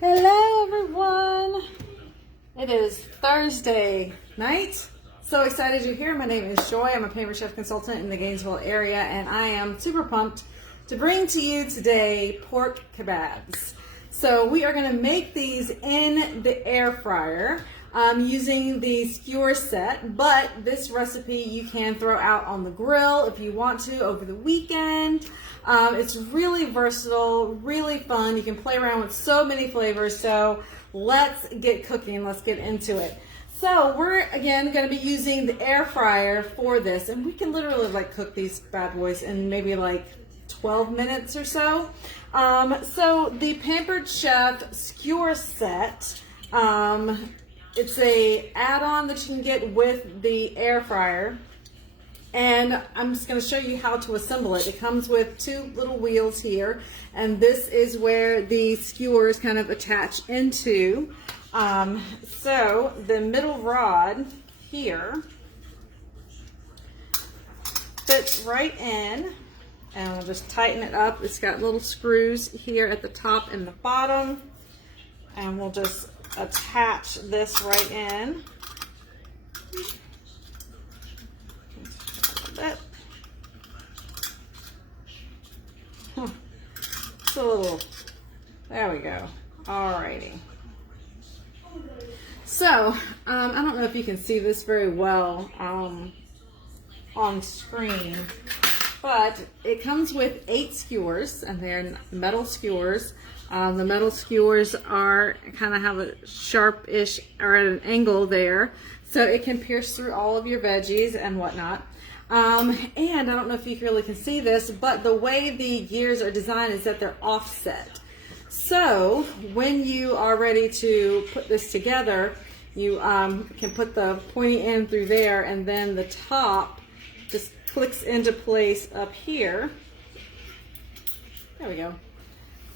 Hello everyone! It is Thursday night. So excited you're here. My name is Joy. I'm a Pampered chef consultant in the Gainesville area, and I am super pumped to bring to you today pork kebabs. So we are going to make these in the air fryer using the Skewer Set, but this recipe you can throw out on the grill if you want to over the weekend. It's really versatile, really fun. You can play around with so many flavors. So let's get cooking. Let's get into it. So we're again going to be using the air fryer for this, and we can literally like cook these bad boys in maybe like 12 minutes or so. So the Pampered Chef Skewer Set, it's a add-on that you can get with the air fryer. And I'm just going to show you how to assemble it. It comes with two little wheels here, and this is where the skewers kind of attach into. So the middle rod here fits right in, and we'll just tighten it up. It's got little screws here at the top and the bottom, and we'll just attach this right in. It's a little, there we go. Alrighty. So, I don't know if you can see this very well on screen, but it comes with 8 skewers, and they're metal skewers. The metal skewers are kind of have a sharp-ish or at an angle there, so it can pierce through all of your veggies and whatnot. And I don't know if you really can see this, but the way the gears are designed is that they're offset. So when you are ready to put this together, you can put the pointy end through there, and then the top just clicks into place up here. There we go.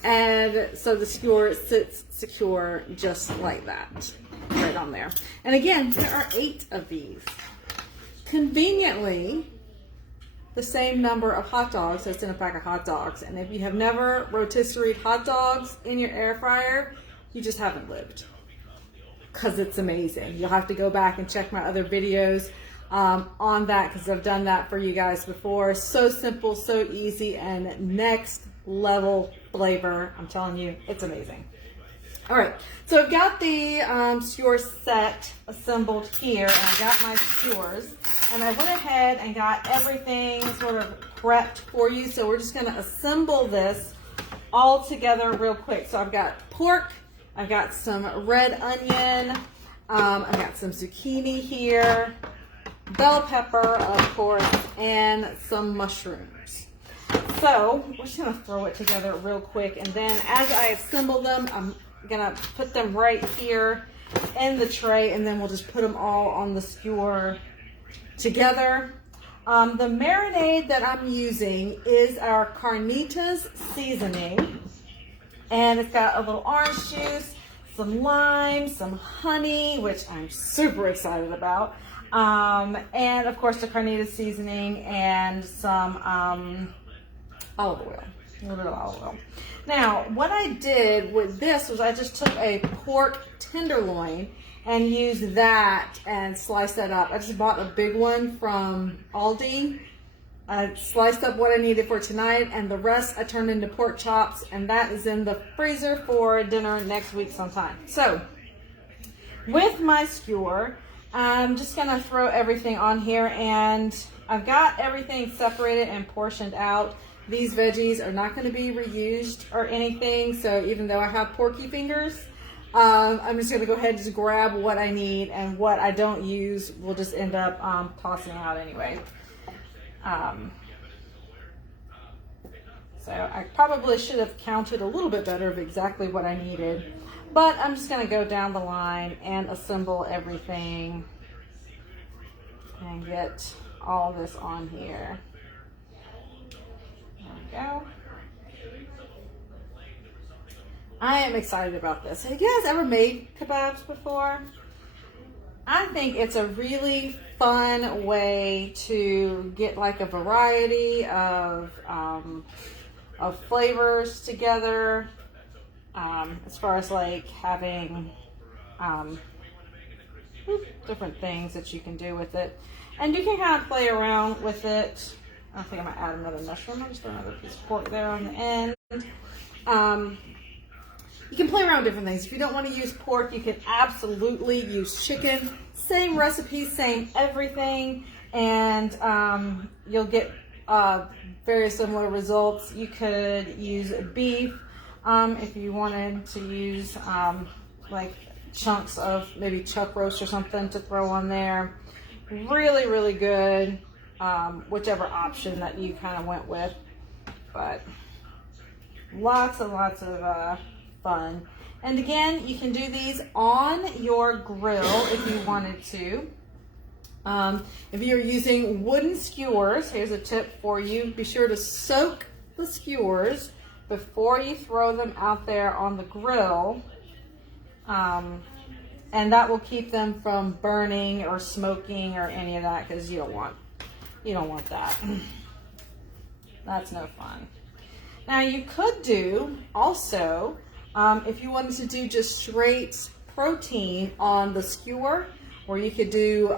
And so the skewer sits secure just like that, right on there. And again, there are 8 of these. Conveniently, the same number of hot dogs that's in a pack of hot dogs. And if you have never rotisserie hot dogs in your air fryer, you just haven't lived, because it's amazing. You'll have to go back and check my other videos on that, because I've done that for you guys before. So simple, so easy, and next level flavor. I'm telling you, it's amazing. All right, so I've got the skewer set assembled here, and I got my skewers, and I went ahead and got everything sort of prepped for you. So we're just going to assemble this all together real quick. So I've got pork, I've got some red onion, I've got some zucchini here, bell pepper, of course, and some mushrooms. So we're just going to throw it together real quick, and then as I assemble them, I'm gonna put them right here in the tray, and then we'll just put them all on the skewer together. The marinade that I'm using is our carnitas seasoning, and it's got a little orange juice, some lime, some honey, which I'm super excited about, and of course the carnitas seasoning and some olive oil, a little bit of olive oil. Now, what I did with this was I just took a pork tenderloin and used that and sliced that up. I just bought a big one from Aldi. I sliced up what I needed for tonight, and the rest I turned into pork chops, and that is in the freezer for dinner next week sometime. So, with my skewer, I'm just gonna throw everything on here, and I've got everything separated and portioned out. These veggies are not going to be reused or anything, so even though I have porky fingers, I'm just going to go ahead and just grab what I need, and what I don't use we'll just end up tossing out anyway. So I probably should have counted a little bit better of exactly what I needed, but I'm just going to go down the line and assemble everything and get all this on here. Go. I am excited about this. Have you guys ever made kebabs before? I think it's a really fun way to get like a variety of flavors together. as far as like having different things that you can do with it. And you can kind of play around with it. I think I might add another mushroom. I'll just throw another piece of pork there on the end. You can play around with different things. If you don't want to use pork, you can absolutely use chicken. Same recipe, same everything, and you'll get very similar results. You could use beef if you wanted to use like chunks of maybe chuck roast or something to throw on there. Really, really good, whichever option that you kind of went with, but lots and lots of fun. And again, you can do these on your grill if you wanted to. If you're using wooden skewers, here's a tip for you. Be sure to soak the skewers before you throw them out there on the grill. And that will keep them from burning or smoking or any of that, because you don't want that. That's no fun. Now you could do also, if you wanted to do just straight protein on the skewer, or you could do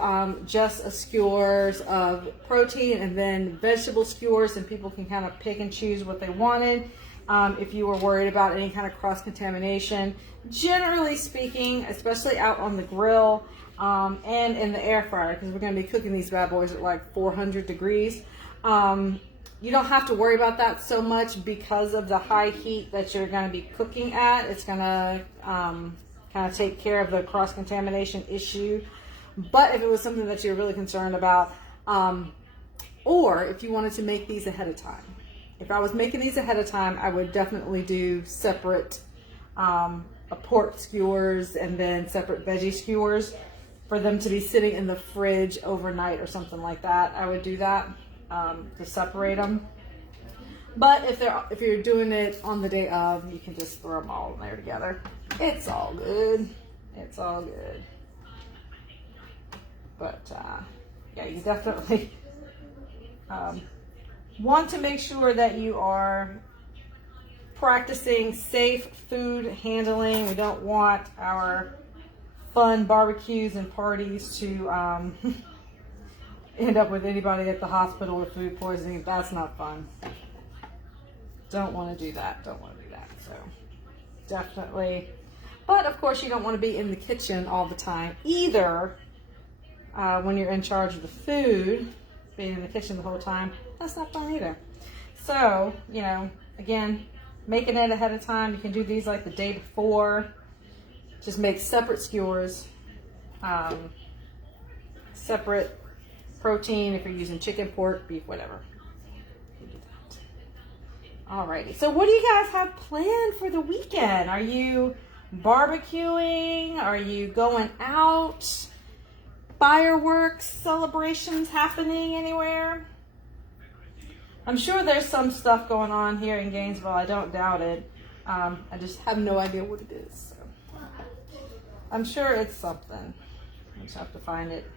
just a skewers of protein and then vegetable skewers, and people can kind of pick and choose what they wanted. If you were worried about any kind of cross-contamination, generally speaking, especially out on the grill and in the air fryer, because we're going to be cooking these bad boys at like 400 degrees, you don't have to worry about that so much because of the high heat that you're going to be cooking at. It's going to kind of take care of the cross-contamination issue. But if it was something that you're really concerned about, or if you wanted to make these ahead of time, if I was making these ahead of time, I would definitely do separate pork skewers and then separate veggie skewers for them to be sitting in the fridge overnight or something like that. I would do that to separate them. But if you're doing it on the day of, you can just throw them all in there together. It's all good. It's all good. But yeah, you definitely want to make sure that you are practicing safe food handling. We don't want our fun barbecues and parties to end up with anybody at the hospital with food poisoning. That's not fun. Don't want to do that. Don't want to do that. So definitely. But of course, you don't want to be in the kitchen all the time either. When you're in charge of the food, being in the kitchen the whole time, that's not fun either. So, you know, again, making it ahead of time. You can do these like the day before. Just make separate skewers, separate protein if you're using chicken, pork, beef, whatever. You do that. Alrighty. So what do you guys have planned for the weekend? Are you barbecuing? Are you going out? Fireworks celebrations happening anywhere? I'm sure there's some stuff going on here in Gainesville. I don't doubt it. I just have no idea what it is. So. I'm sure it's something. I just have to find it.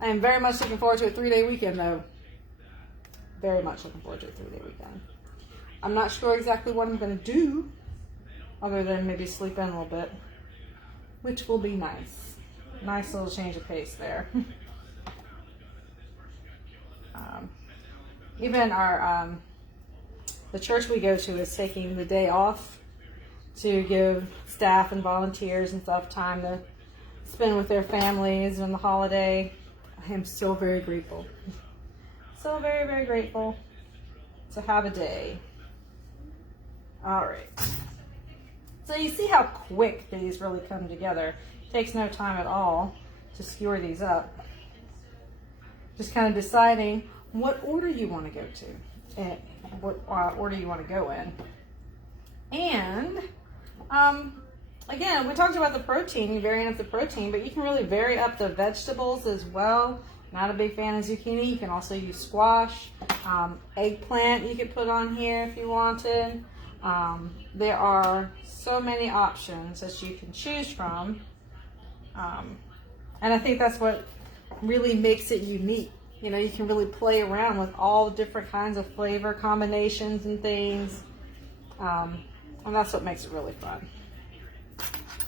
I am very much looking forward to a 3-day weekend, though. Very much looking forward to a 3-day weekend. I'm not sure exactly what I'm going to do, other than maybe sleep in a little bit, which will be nice. Nice little change of pace there. Even our the church we go to is taking the day off to give staff and volunteers and stuff time to spend with their families on the holiday. I am so very grateful. So very, very grateful to have a day. All right. So you see how quick these really come together. It takes no time at all to skewer these up. Just kind of deciding what order you want to go to and what order you want to go in. And again, we talked about the protein, you varying up the protein, but you can really vary up the vegetables as well. Not a big fan of zucchini. You can also use squash, eggplant you could put on here if you wanted. There are so many options that you can choose from. And I think that's what really makes it unique. You know, you can really play around with all different kinds of flavor combinations and things. And that's what makes it really fun.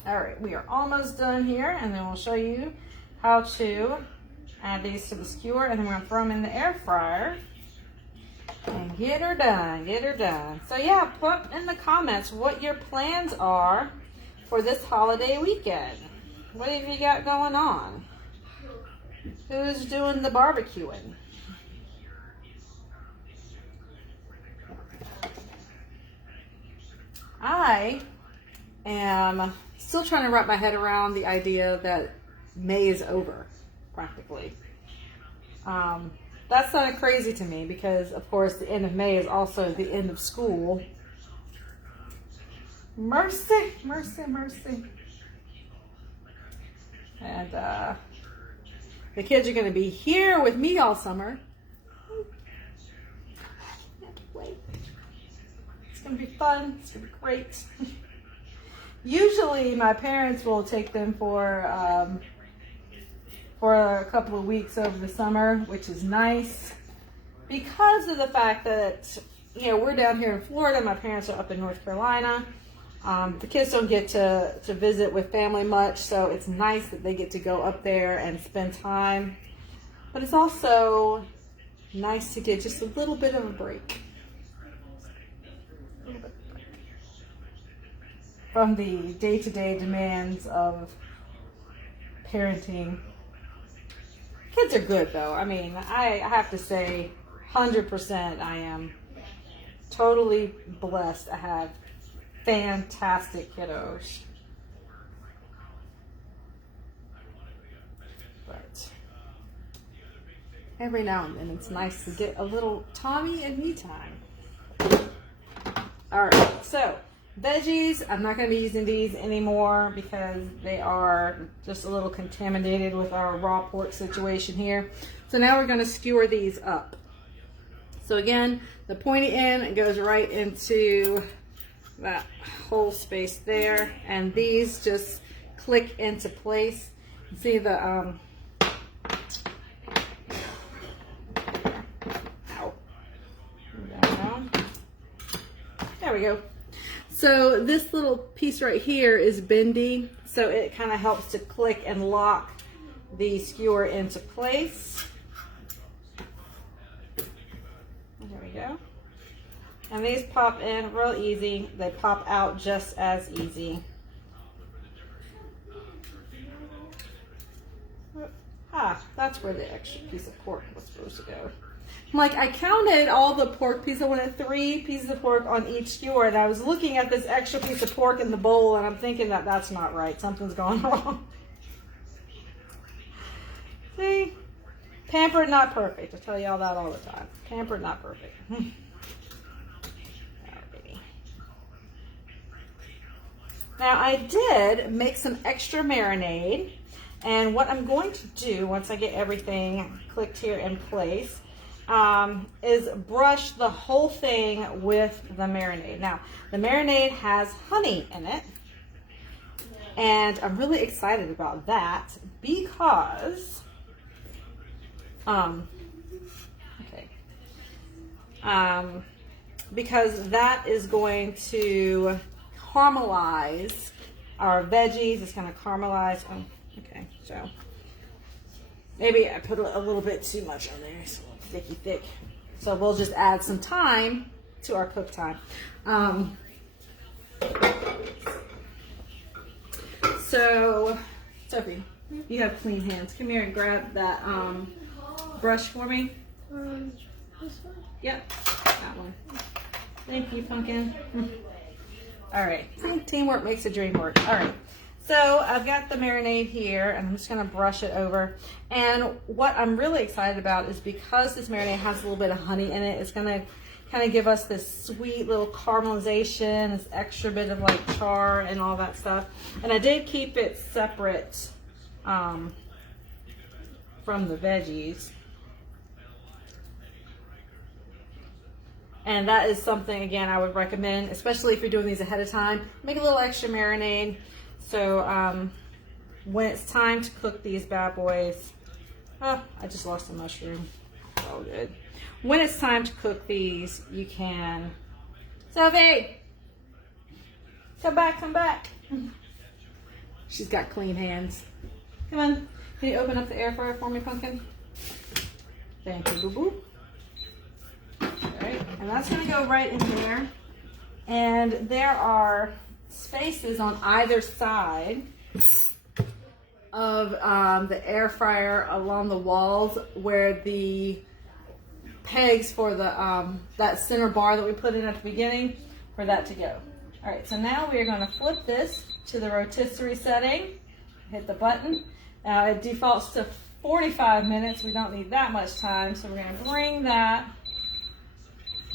All right, we are almost done here, and then we'll show you how to add these to the skewer, and then we're gonna throw them in the air fryer and get her done, get her done. So yeah, put in the comments what your plans are for this holiday weekend. What have you got going on? Who's doing the barbecuing? I am still trying to wrap my head around the idea that May is over, practically. That sounded crazy to me because, of course, the end of May is also the end of school. Mercy, mercy, mercy. And the kids are going to be here with me all summer. Can't wait. It's going to be fun. It's going to be great. Usually my parents will take them for a couple of weeks over the summer, which is nice because of the fact that, you know, we're down here in Florida. My parents are up in North Carolina. The kids don't get to visit with family much, so it's nice that they get to go up there and spend time. But it's also nice to get just a little bit of a break. From the day-to-day demands of parenting. Kids are good though. I mean, I have to say 100% I am totally blessed to have fantastic kiddos. But every now and then it's nice to get a little Tommy and me time. Alright, so veggies, I'm not going to be using these anymore because they are just a little contaminated with our raw pork situation here. So now we're going to skewer these up. So again, the pointy end goes right into that whole space there, and these just click into place. See the ow. There we go. So this little piece right here is bendy, so it kind of helps to click and lock the skewer into place. There we go. And these pop in real easy. They pop out just as easy. Ah, that's where the extra piece of pork was supposed to go. Like, I counted all the pork pieces. I wanted 3 pieces of pork on each skewer, and I was looking at this extra piece of pork in the bowl, and I'm thinking that that's not right. Something's going wrong. See? Pampered, not perfect. I tell y'all that all the time. Pampered, not perfect. Now, I did make some extra marinade, and what I'm going to do once I get everything clicked here in place is brush the whole thing with the marinade. Now, the marinade has honey in it, and I'm really excited about that because because that is going to caramelize our veggies. It's going to caramelize. Oh, okay, so maybe I put a little bit too much on there. So sticky thick. So we'll just add some time to our cook time. So Sophie, you have clean hands. Come here and grab that brush for me. This one? Yep, that one. Thank you, Pumpkin. All right, teamwork makes the dream work. All right. So I've got the marinade here, and I'm just going to brush it over. And what I'm really excited about is because this marinade has a little bit of honey in it, it's going to kind of give us this sweet little caramelization, this extra bit of like char and all that stuff. And I did keep it separate from the veggies. And that is something, again, I would recommend, especially if you're doing these ahead of time. Make a little extra marinade. So when it's time to cook these bad boys, oh, I just lost a mushroom. Oh, good. When it's time to cook these, you can, Sophie, Come back, come back. She's got clean hands. Come on. Can you open up the air fryer for me, Pumpkin? Thank you, boo-boo. All right, and that's gonna go right in there. And there are spaces on either side of the air fryer along the walls where the pegs for the that center bar that we put in at the beginning for that to go. All right, so now we are going to flip this to the rotisserie setting. Hit the button. It defaults to 45 minutes. We don't need that much time, so we're going to bring that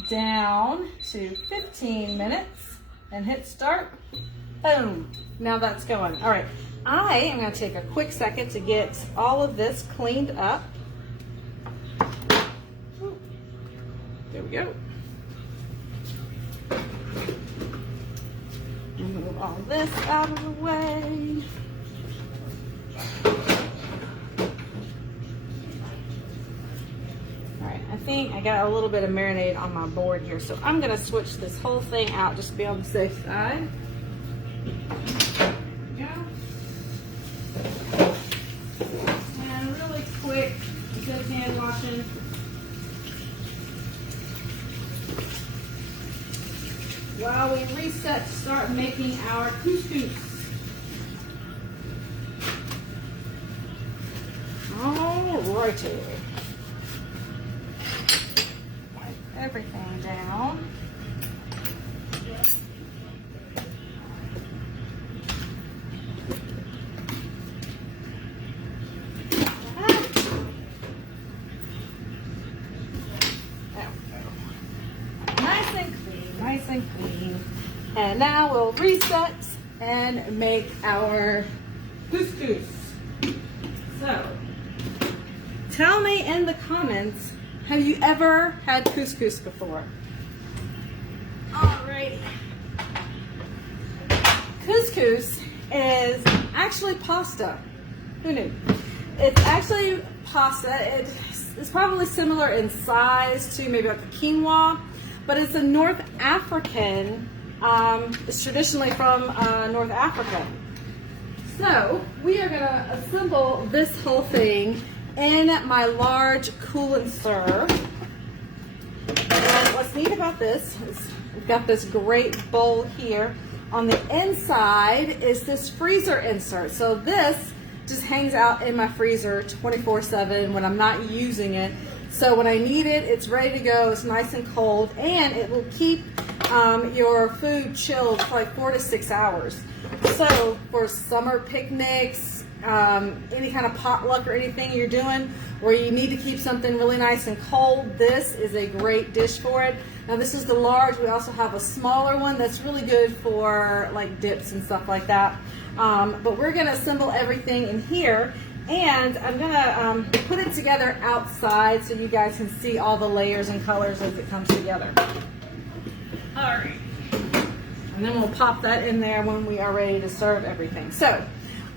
down to 15 minutes and hit start. Boom. Now that's going. All right, I am going to take a quick second to get all of this cleaned up. There we go. Move all this out of the way. All right, I think I got a little bit of marinade on my board here, so I'm gonna switch this whole thing out just to be on the safe side. There we go. And really quick, good hand washing. While we reset to start making our couscous. Alrighty. Wipe everything down. Nice and clean. And now we'll reset and make our couscous. So, tell me in the comments, have you ever had couscous before? Alright. Couscous is actually pasta. Who knew? It's actually pasta. It's probably similar in size to maybe like a quinoa, but it's a North African, it's traditionally from North Africa. So we are gonna assemble this whole thing in my large cool and serve. And what's neat about this is we've got this great bowl here. On the inside is this freezer insert. So this just hangs out in my freezer 24/7 when I'm not using it. So when I need it, it's ready to go. It's nice and cold, and it will keep your food chilled for like 4 to 6 hours. So for summer picnics, any kind of potluck or anything you're doing where you need to keep something really nice and cold, this is a great dish for it. Now this is the large. We also have a smaller one that's really good for like dips and stuff like that. But we're gonna assemble everything in here. And I'm gonna put it together outside so you guys can see all the layers and colors as it comes together. All right. And then we'll pop that in there when we are ready to serve everything. So,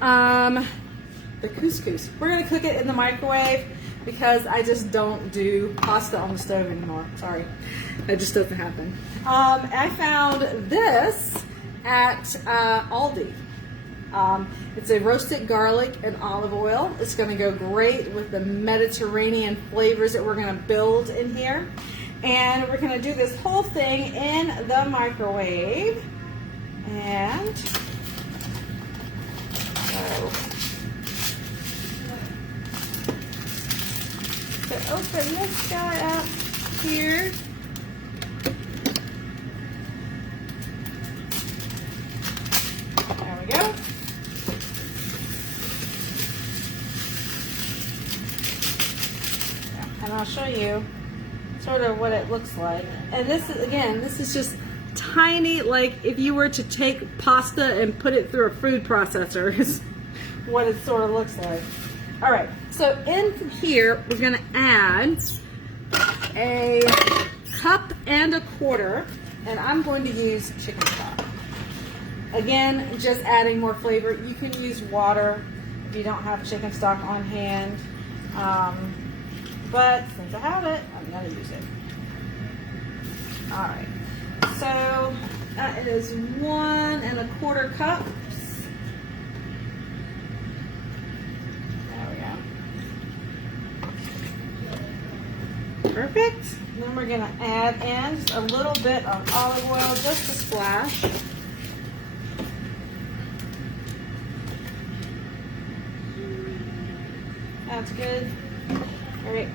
the couscous. We're gonna cook it in the microwave because I just don't do pasta on the stove anymore. Sorry, that just doesn't happen. I found this at Aldi. It's a roasted garlic and olive oil. It's going to go great with the Mediterranean flavors that we're going to build in here. And we're going to do this whole thing in the microwave. And so open this guy up here. There we go. And I'll show you sort of what it looks like. And this is, again, this is just tiny, like if you were to take pasta and put it through a food processor is what it sort of looks like. All right, so in here, we're gonna add a 1.25 cups, and I'm going to use chicken stock. Again, just adding more flavor. You can use water if you don't have chicken stock on hand. But since I have it, I'm gonna use it. All right, so That is 1 1/4 cups. There we go. Perfect. Then we're gonna add in just a little bit of olive oil, just a splash. That's good. All right,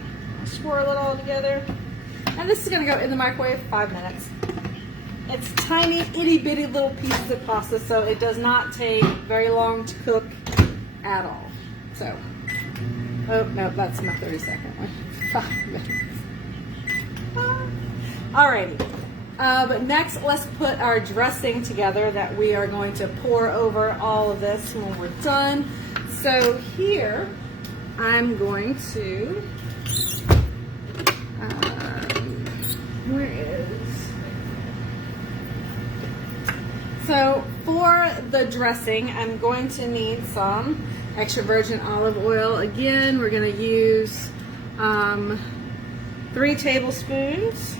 swirl it all together. And this is gonna go in the microwave 5 minutes. It's tiny, itty bitty little pieces of pasta, so it does not take very long to cook at all. So, oh no, that's my 30-second one. 5 minutes. Alrighty. But next, let's put our dressing together that we are going to pour over all of this when we're done. So here, I'm going to, where is, so for the dressing, I'm going to need some extra virgin olive oil. Again, we're going to use 3 tablespoons.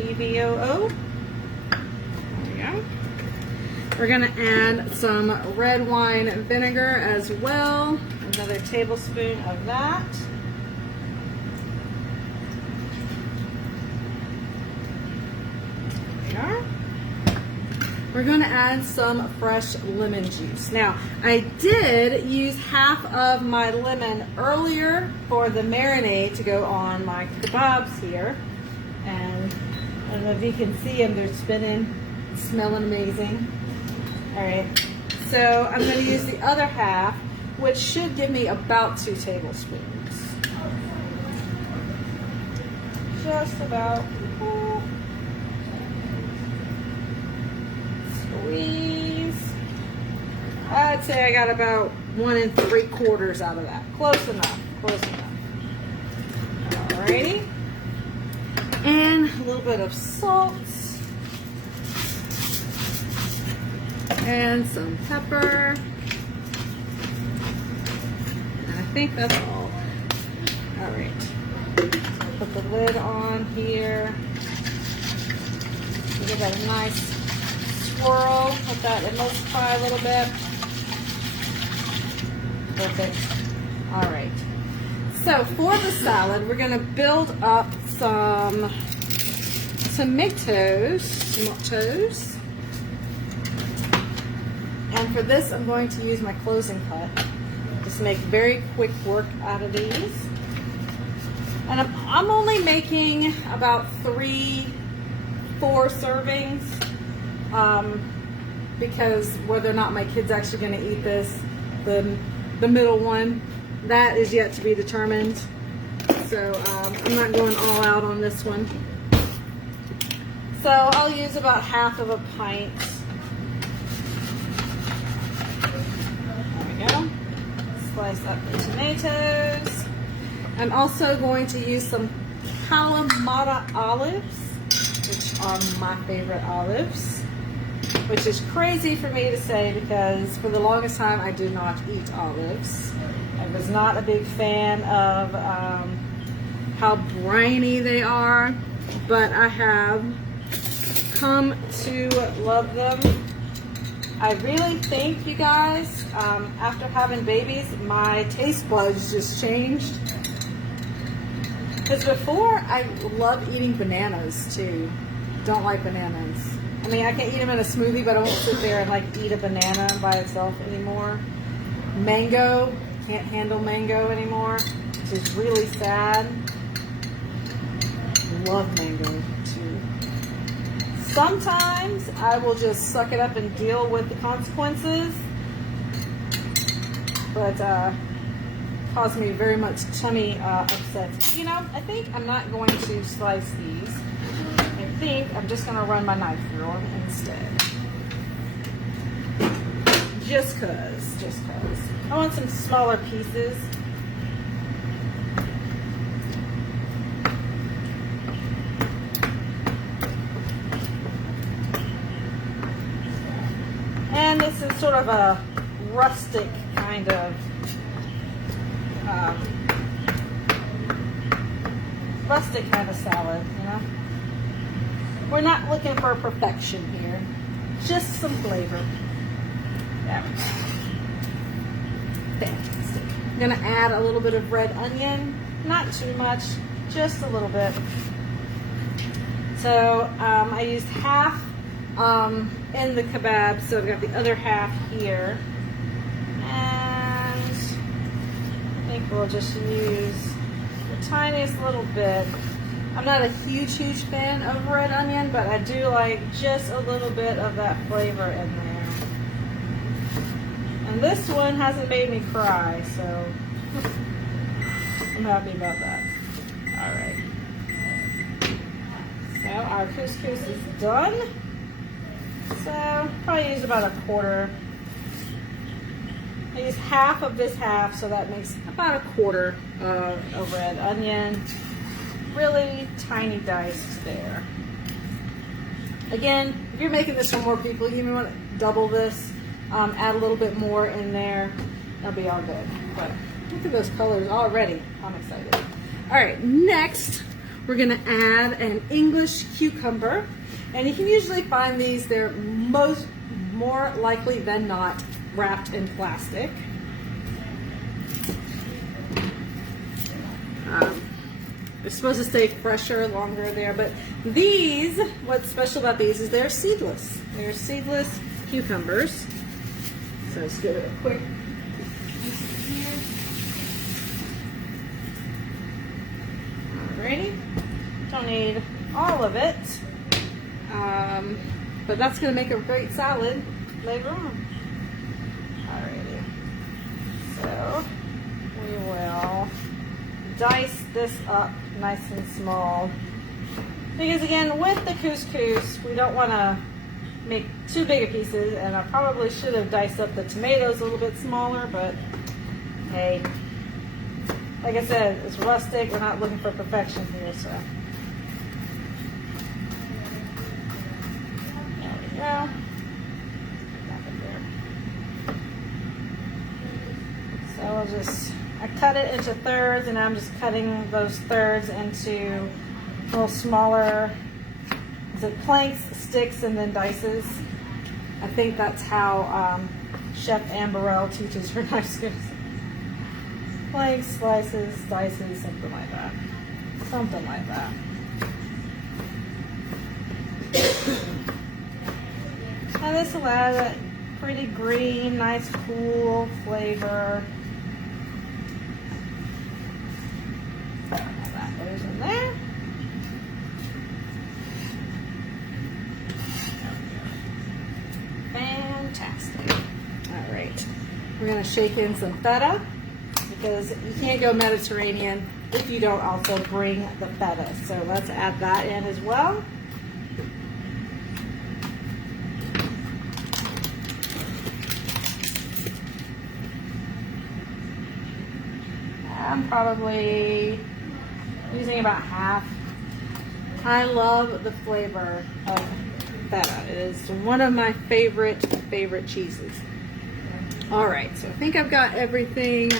EVOO. There we go. We're going to add some red wine vinegar as well. Another tablespoon of that. There we are. We're going to add some fresh lemon juice. Now, I did use half of my lemon earlier for the marinade to go on my kebabs here. And I don't know if you can see them, they're spinning, smelling amazing. All right, so I'm going to use the other half, which should give me about 2 tablespoons. Just about. Squeeze. I'd say I got about 1 3/4 out of that. Close enough, close enough. Alrighty. And a little bit of salt. And some pepper. And I think that's all. All right. Put the lid on here. Give that a nice swirl. Let that emulsify a little bit. Perfect. All right. So for the salad, we're going to build up some tomatoes. And for this, I'm going to use my closing cut. Just make very quick work out of these. And I'm only making about 3-4 servings because whether or not my kid's actually going to eat this, the middle one, that is yet to be determined. So I'm not going all out on this one. So I'll use about half of a pint. There we go. Slice up the tomatoes. I'm also going to use some Kalamata olives, which are my favorite olives, which is crazy for me to say because for the longest time I do not eat olives. I was not a big fan of how briny they are, but I have come to love them. I really think, you guys, after having babies, my taste buds just changed. Because before, I loved eating bananas too. Don't like bananas. I mean, I can eat them in a smoothie, but I won't sit there and like eat a banana by itself anymore. Mango, can't handle mango anymore, which is really sad. Love mango too. Sometimes I will just suck it up and deal with the consequences, but cause me very much tummy upsets. You know, I think I'm not going to slice these. I think I'm just going to run my knife through them instead. Just cause. I want some smaller pieces. And this is sort of a rustic kind of rustic kind of salad, you know. We're not looking for perfection here, just some flavor. There we go. Fantastic. I'm gonna add a little bit of red onion, not too much, just a little bit. So I used half in the kebab, so I've got the other half here. And I think we'll just use the tiniest little bit. I'm not a huge fan of red onion, but I do like just a little bit of that flavor in there. And this one hasn't made me cry, so I'm happy about that. All right. So our couscous is done. So probably use about a quarter. I use half of this half, so that makes about a quarter of red onion. Really tiny diced there. Again, if you're making this for more people, you may want to double this, add a little bit more in there. That'll be all good. But look at those colors already. I'm excited. All right, next we're gonna add an English cucumber. And you can usually find these, they're more likely than not wrapped in plastic. They're supposed to stay fresher longer there, but these, what's special about these is they're seedless. They're seedless cucumbers. So let's give it a quick use here. Alrighty. Don't need all of it, but that's going to make a great salad later on. Alrighty. So we will dice this up nice and small, because again, with the couscous we don't want to make too big of pieces, and I probably should have diced up the tomatoes a little bit smaller, but hey, like I said, it's rustic. We're not looking for perfection here, so there we go. Back up there. So I'll just, I cut it into thirds, and I'm just cutting those thirds into little smaller, is it planks, sticks, and then dices. I think that's how Chef Amberell teaches her knife skills. Planks, slices, dices, something like that. Something like that. And this will add a pretty green, nice, cool flavor. That goes in there. Fantastic. All right. We're going to shake in some feta, because you can't go Mediterranean if you don't also bring the feta. So let's add that in as well. I'm probably using about half. I love the flavor of feta. It is one of my favorite cheeses. All right, so I think I've got everything.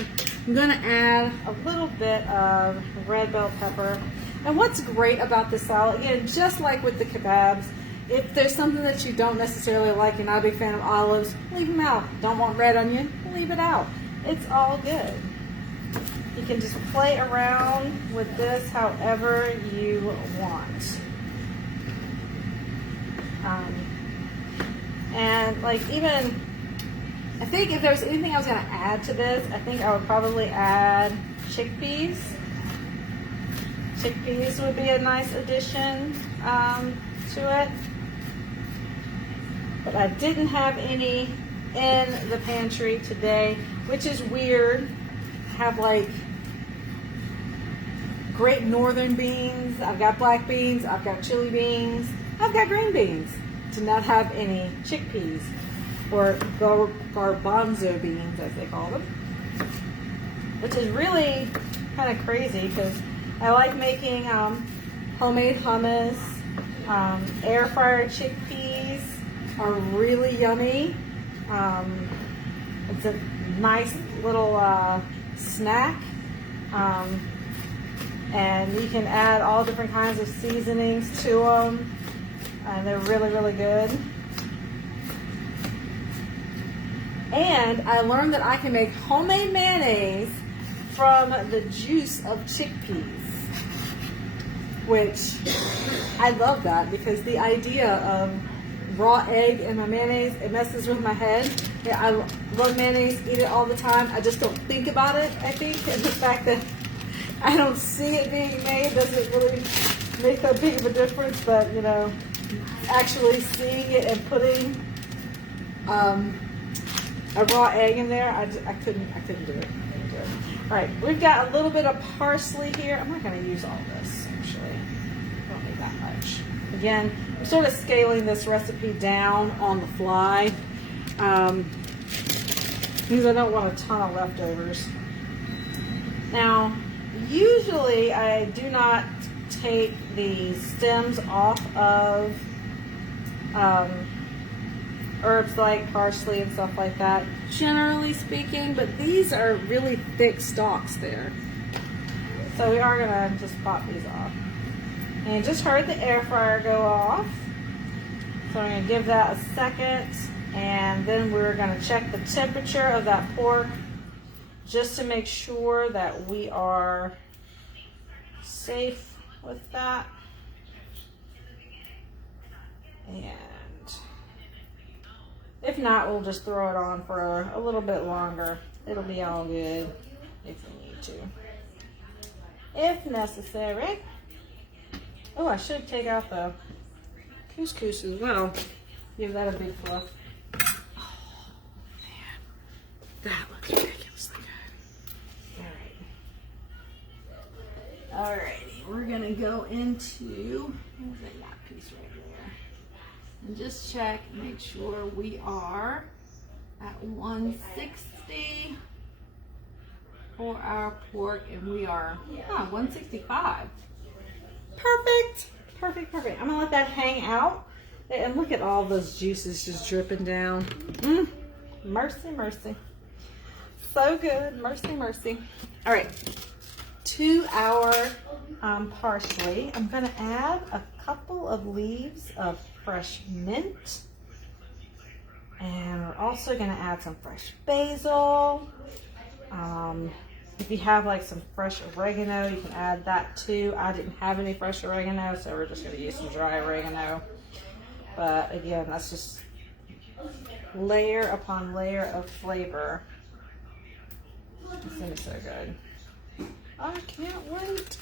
I'm gonna add a little bit of red bell pepper. And what's great about this salad, again, just like with the kebabs, if there's something that you don't necessarily like, you're not a big fan of olives, leave them out. Don't want red onion, leave it out. It's all good. You can just play around with this however you want. And like, even, I think if there's anything I was going to add to this, I think I would probably add chickpeas. Chickpeas would be a nice addition to it. But I didn't have any in the pantry today, which is weird. I have like Great Northern beans, I've got black beans, I've got chili beans, I've got green beans. To not have any chickpeas, or garbanzo beans as they call them, which is really kind of crazy, because I like making homemade hummus. Air fryer chickpeas are really yummy. It's a nice little snack. And you can add all different kinds of seasonings to them. And they're really, really good. And I learned that I can make homemade mayonnaise from the juice of chickpeas, which I love that because the idea of raw egg in my mayonnaise, it messes with my head. Yeah, I love mayonnaise, eat it all the time. I just don't think about it, I think. And the fact that I don't see it being made doesn't really make that big of a difference. But, you know, actually seeing it and putting a raw egg in there, I couldn't do it. All right, we've got a little bit of parsley here. I'm not going to use all this, actually. Don't need that much. Again, I'm sort of scaling this recipe down on the fly because I don't want a ton of leftovers. Now, usually I do not take the stems off of herbs like parsley and stuff like that, generally speaking, but these are really thick stalks there. So we are gonna just pop these off. And just heard the air fryer go off. So I'm gonna give that a second, and then we're gonna check the temperature of that pork just to make sure that we are safe with that. And if not, we'll just throw it on for a little bit longer. It'll be all good if we need to, if necessary. Oh, I should take out the couscous as well. Give that a big fluff. Oh, man. That looks ridiculously good. All right. Alrighty. We're going to go into, there's that piece right there. And just check, make sure we are at 160 for our pork, and we are 165. Perfect, perfect, perfect. I'm gonna let that hang out, and look at all those juices just dripping down. Mercy, mercy. So good, mercy, mercy. All right, to our parsley, I'm gonna add a couple of leaves of fresh mint, and we're also going to add some fresh basil. If you have like some fresh oregano, you can add that too. I didn't have any fresh oregano, so we're just going to use some dry oregano. But again, that's just layer upon layer of flavor. It's going to be so good. I can't wait.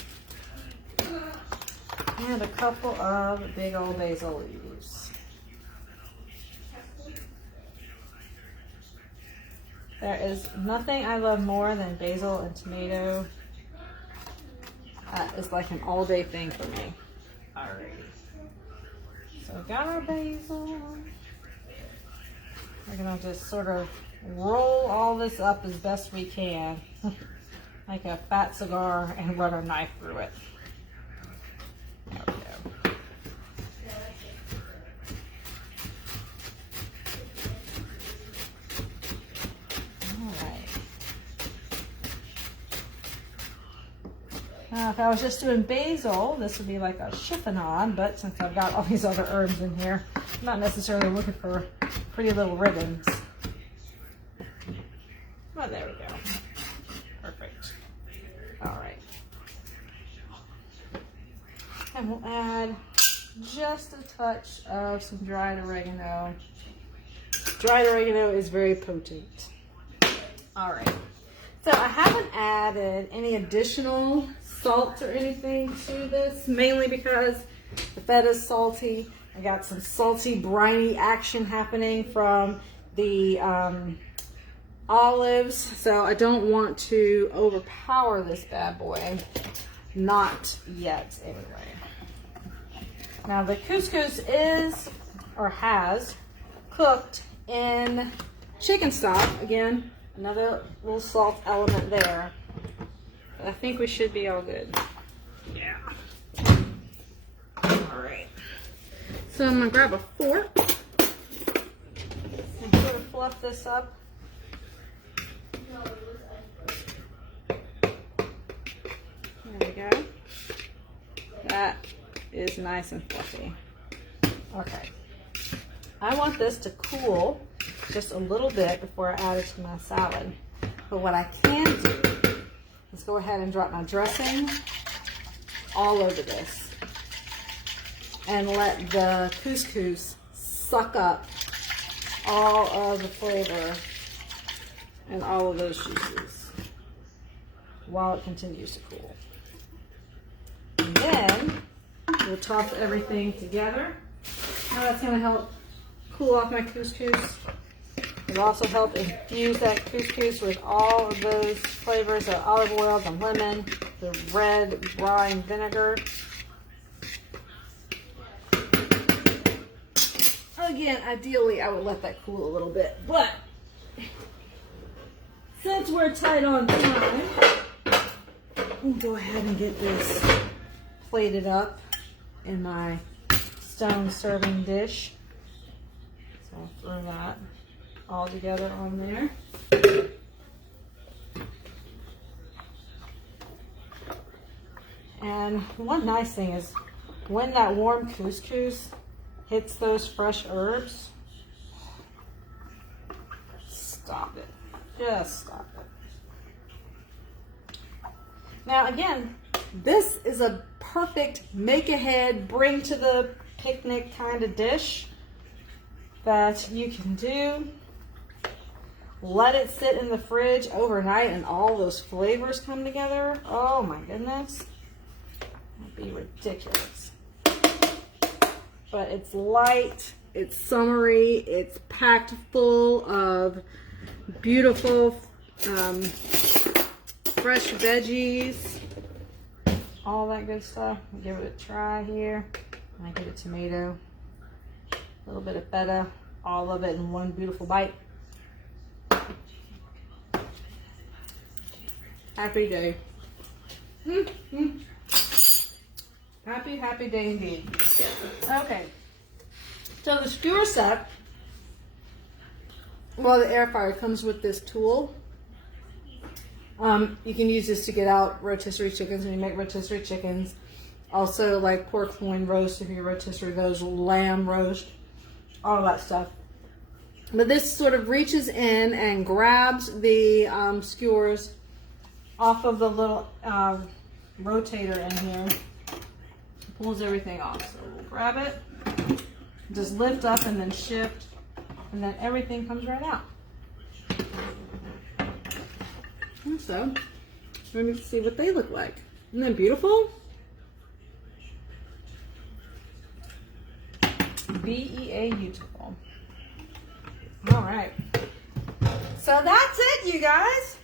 And a couple of big old basil leaves. There is nothing I love more than basil and tomato. It's like an all-day thing for me. Alrighty. So we got our basil. We're gonna just sort of roll all this up as best we can, like a fat cigar, and run a knife through it. There we go. All right. Now, if I was just doing basil, this would be like a chiffonade, but since I've got all these other herbs in here, I'm not necessarily looking for pretty little ribbons. Oh, there we go. Perfect. All right. And we'll add just a touch of some dried oregano. Dried oregano is very potent. All right. So I haven't added any additional salt or anything to this, mainly because the feta's salty. I got some salty, briny action happening from the olives, so I don't want to overpower this bad boy. Not yet, anyway. Now the couscous is, or has, cooked in chicken stock. Again, another little salt element there. But I think we should be all good. Yeah. All right. So I'm gonna grab a fork and sort of fluff this up. There we go. That is nice and fluffy. Okay. I want this to cool just a little bit before I add it to my salad. But what I can do is go ahead and drop my dressing all over this and let the couscous suck up all of the flavor and all of those juices while it continues to cool. And then we'll toss everything together. Now that's going to help cool off my couscous. It'll also help infuse that couscous with all of those flavors of olive oil, the lemon, the red brine vinegar. Again, ideally I would let that cool a little bit, but since we're tight on time, we'll go ahead and get this plated up in my stone serving dish. So I'll throw that all together on there. And one nice thing is when that warm couscous hits those fresh herbs, stop it. Just stop it. Now again, this is a perfect make ahead, bring to the picnic kind of dish that you can do. Let it sit in the fridge overnight and all those flavors come together. Oh my goodness. That'd be ridiculous. But it's light, it's summery, it's packed full of beautiful fresh veggies, all that good stuff. I'll give it a try here. I get a tomato, a little bit of feta, all of it in one beautiful bite. Happy day. Happy, happy day indeed. Okay. So the skewer set, well, the air fryer comes with this tool. You can use this to get out rotisserie chickens when you make rotisserie chickens. Also like pork loin roast if you rotisserie those, lamb roast, all that stuff. But this sort of reaches in and grabs the skewers off of the little rotator in here. Pulls everything off. So we'll grab it, just lift up and then shift, and then everything comes right out. And so, let me see what they look like. Isn't that beautiful? B-E-A beautiful. All right. So that's it, you guys.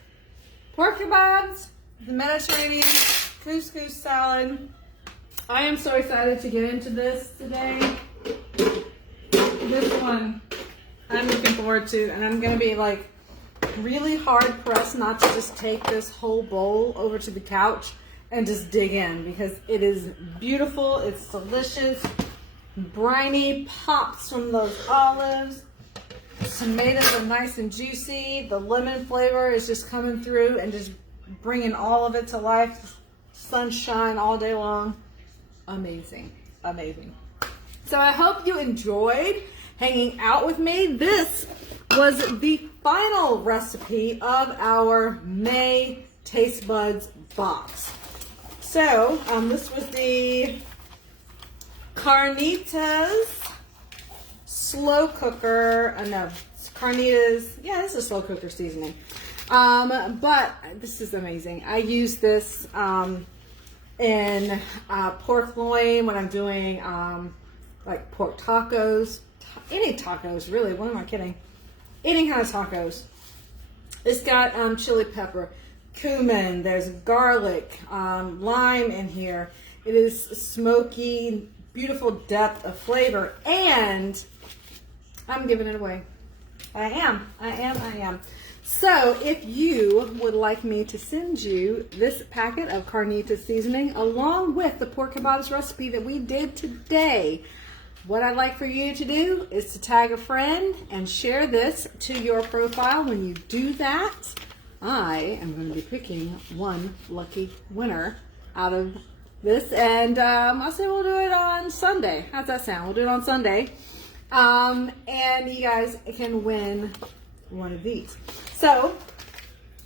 Pork kebabs, the Mediterranean, couscous salad. I am so excited to get into this today. This one I'm looking forward to, and I'm going to be like really hard pressed not to just take this whole bowl over to the couch and just dig in, because it is beautiful, it's delicious, briny, pops from those olives. The tomatoes are nice and juicy. The lemon flavor is just coming through and just bringing all of it to life. Sunshine all day long. Amazing, amazing. So I hope you enjoyed hanging out with me. This was the final recipe of our May Taste Buds box. So this was the carnitas slow cooker. No, it's carnitas. Yeah, this is slow cooker seasoning. But this is amazing. I use this in pork loin when I'm doing like pork tacos, any tacos really. What am I kidding? Any kind of tacos. It's got chili pepper, cumin, there's garlic, lime in here. It is smoky, beautiful depth of flavor, and I'm giving it away. I am. So if you would like me to send you this packet of carnitas seasoning along with the pork kebabs recipe that we did today, what I'd like for you to do is to tag a friend and share this to your profile. When you do that, I am going to be picking one lucky winner out of this, and I said we'll do it on Sunday. How's that sound? We'll do it on Sunday. And you guys can win one of these. So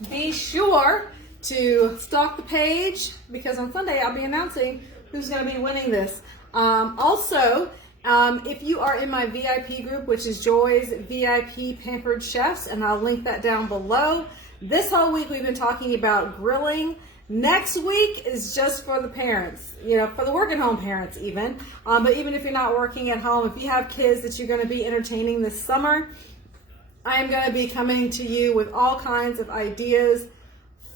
be sure to stalk the page, because on Sunday I'll be announcing who's going to be winning this. Also, if you are in my VIP group, which is Joy's VIP Pampered Chefs, and I'll link that down below. This whole week we've been talking about grilling. Next week is just for the parents, you know, for the working home parents even. But even if you're not working at home, if you have kids that you're going to be entertaining this summer, I am going to be coming to you with all kinds of ideas,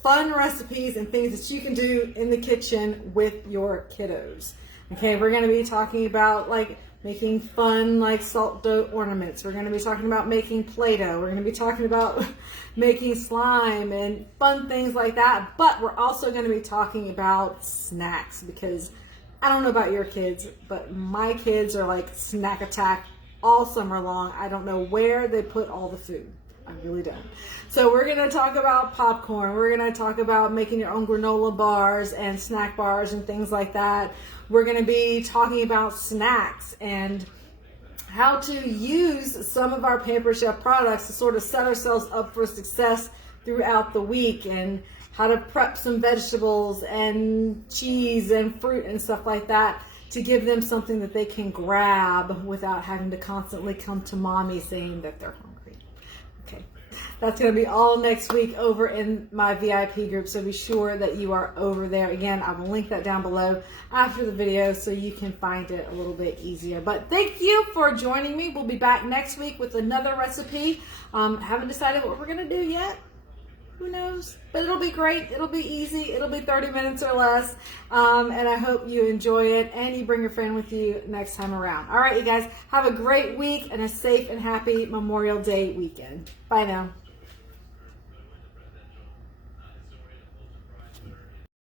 fun recipes, and things that you can do in the kitchen with your kiddos. Okay, we're going to be talking about like making fun like salt dough ornaments. We're going to be talking about making Play-Doh. We're going to be talking about making slime and fun things like that. But we're also going to be talking about snacks, because I don't know about your kids, but my kids are like snack attack all summer long. I don't know where they put all the food. I really don't. So we're going to talk about popcorn. We're going to talk about making your own granola bars and snack bars and things like that. We're going to be talking about snacks and how to use some of our Pampered Chef products to sort of set ourselves up for success throughout the week, and how to prep some vegetables and cheese and fruit and stuff like that to give them something that they can grab without having to constantly come to mommy saying that they're hungry. Okay, that's going to be all next week over in my VIP group, so be sure that you are over there. Again, I will link that down below after the video so you can find it a little bit easier. But thank you for joining me. We'll be back next week with another recipe. Haven't decided what we're going to do yet. Who knows? But it'll be great. It'll be easy. It'll be 30 minutes or less. And I hope you enjoy it and you bring your friend with you next time around. All right, you guys, have a great week and a safe and happy Memorial Day weekend. Bye now.